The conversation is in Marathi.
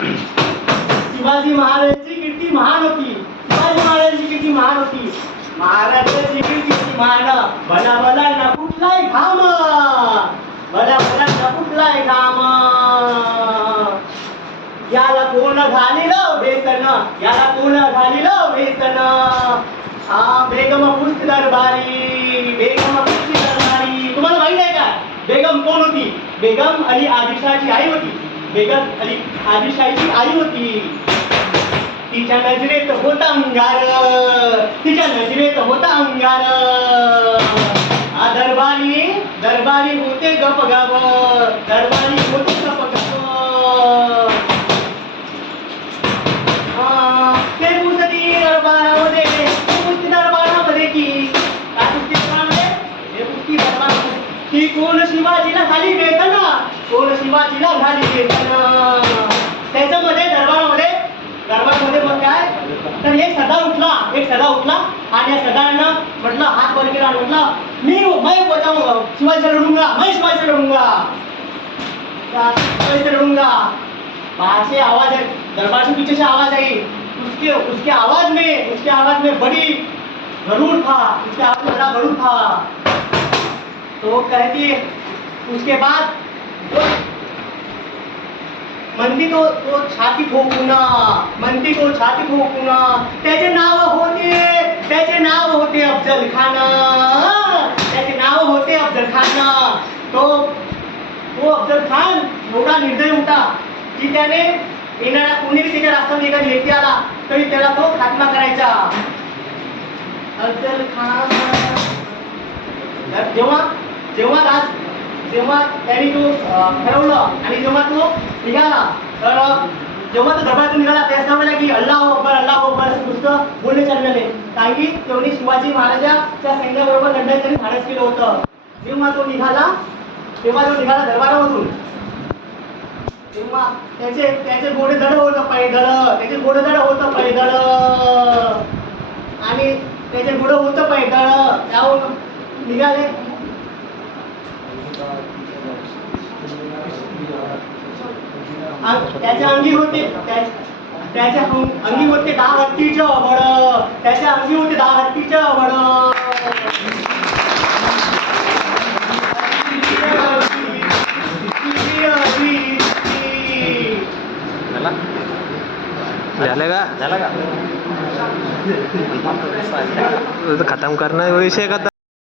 शिवाजी महाराजांची कीर्ती महान होती. शिवाजी महाराजांची कीर्ती महान होती. महाराजांची कीर्ती महान. भला भला ना कुठलाय घाम, भला भला ना कुठलाय घाम. याला कोण घालीलं वेतन, याला कोण घालीलं वेतन. बेगम पुष्ट दरबारी, बेगम पुष्ट दरबारी. तुम्हाला माहित आहे का बेगम कोण होती? बेगम अली आदिलशाहची आई होती. बेगम अली आदिलशाहीची आई होती. तिच्या नजरेत होता अंगार, तिच्या नजरेत होता अंगार. दरबारी दरबारी होते गप गप, दरबारी होते गप गप. ते पुसती दरबारामध्ये, ते पुसती दरबारामध्ये की काय पुसती दरबारामध्ये? ते पुसती दरबारामध्ये की कोण शिवाजीला खाली देतं ना, कोण शिवाजीला खाली देतं ना. त्याच्यामध्ये दरबारामध्ये मग काय तर एक सरदार उठला, एक सरदार उठला आणि या सरदारानं म्हटलं हात वर केला आणि म्हटलं मैं बचाऊंगा, शिवाजी से लढूंगा, मैं शिवाजी से लढूंगा, शिवाजी से लढूंगा. बाहर से आवाज है, दरबार से पीछे से आवाज आई. उसके आवाज में बड़ी गरुड़ था, उसके आवाज में बड़ा गरुड़ था. तो कहती उसके बाद म्हणती तो छाती ठोकून, म्हणती तो छाती ठोकून. त्याचे नाव होते अफजल खान, त्याचे नाव होते अफजल खान. तो अफजल खान एवढा निर्दयी होता की त्याने येणारा कोणी त्याच्या राष्ट्रामध्ये एखादा व्यक्ती आला तरी त्याला तो खात्मा करायचा. अफजल खान जेव्हा त्यांनी तो ठरवलं आणि जेव्हा तो निघाला तर जेव्हा तो दरबारातून निघाला त्या समजला की अल्लाह अकबर असं नुसतं बोलणे चाललेले. कारण की त्यांनी शिवाजी महाराजांच्या सैन्याबरोबर लढण्याचं त्यांनी धाडस केलं होतं. जेव्हा तो निघाला दरबारामधून तेव्हा त्याचे घोडे धड होतं पैदळ, त्याचे घोडं धड होतं पैदळ आणि त्याचे घोडं होतं पैदळ. त्याहून निघाले त्याच्या अंगी होते 10 हत्तीचं बळ, त्याच्या अंगी होते 10 हत्तीचं बळ. झालं का खत्म करना विषय का